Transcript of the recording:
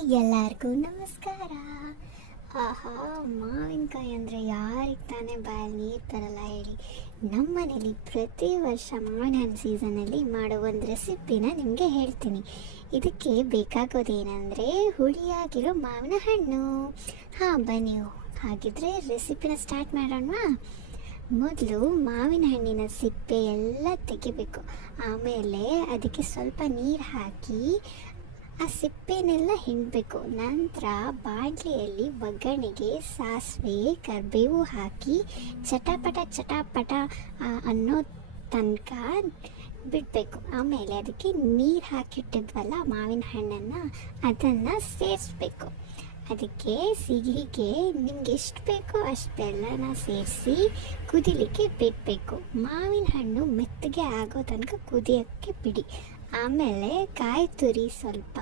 ಎಲ್ಲರಿಗೂ ನಮಸ್ಕಾರ. ಆಹಾ, ಮಾವಿನಕಾಯಿ ಅಂದರೆ ಯಾರಿಗೆ ತಾನೇ ಬಾಯಲ್ಲಿ ನೀರು ಬರಲ್ಲ ಹೇಳಿ. ನಮ್ಮ ಮನೇಲಿ ಪ್ರತಿ ವರ್ಷ ಮಾವಿನ ಹಣ್ಣು ಸೀಸನಲ್ಲಿ ಮಾಡೋ ಒಂದು ರೆಸಿಪಿನ ನಿಮಗೆ ಹೇಳ್ತೀನಿ. ಇದಕ್ಕೆ ಬೇಕಾಗೋದೇನೆಂದರೆ ಹುಳಿಯಾಗಿರೋ ಮಾವಿನ ಹಣ್ಣು. ಬನ್ನಿ, ಹಾಗಿದ್ರೆ ರೆಸಿಪಿನ ಸ್ಟಾರ್ಟ್ ಮಾಡೋಣವಾ? ಮೊದಲು ಮಾವಿನ ಹಣ್ಣಿನ ಸಿಪ್ಪೆ ಎಲ್ಲ ತೆಗಿಬೇಕು. ಆಮೇಲೆ ಅದಕ್ಕೆ ಸ್ವಲ್ಪ ನೀರು ಹಾಕಿ ಆ ಸಿಪ್ಪೆನೆಲ್ಲ ಹಿಂಡಬೇಕು. ನಂತರ ಬಾಣಲೆಯಲ್ಲಿ ಒಗ್ಗರಣೆಗೆ ಸಾಸಿವೆ ಕರಿಬೇವು ಹಾಕಿ ಚಟಾಪಟ ಅನ್ನೋ ತನಕ ಬಿಡಬೇಕು. ಆಮೇಲೆ ಅದಕ್ಕೆ ನೀರು ಹಾಕಿಟ್ಟಿದ್ವಲ್ಲ ಮಾವಿನ ಹಣ್ಣನ್ನು, ಅದನ್ನು ಸೇರಿಸ್ಬೇಕು. ಅದಕ್ಕೆ ಸಿಹಿಗೆ ನಿಮ್ಗೆ ಎಷ್ಟು ಬೇಕೋ ಅಷ್ಟು ಬೆಲ್ಲನ ಸೇರಿಸಿ ಕುದಿಲಿಕ್ಕೆ ಬಿಡಬೇಕು. ಮಾವಿನ ಹಣ್ಣು ಮೆತ್ತಗೆ ಆಗೋ ತನಕ ಕುದಿಯೋಕ್ಕೆ ಬಿಡಿ. ಆಮೇಲೆ ಕಾಯಿ ತುರಿ ಸ್ವಲ್ಪ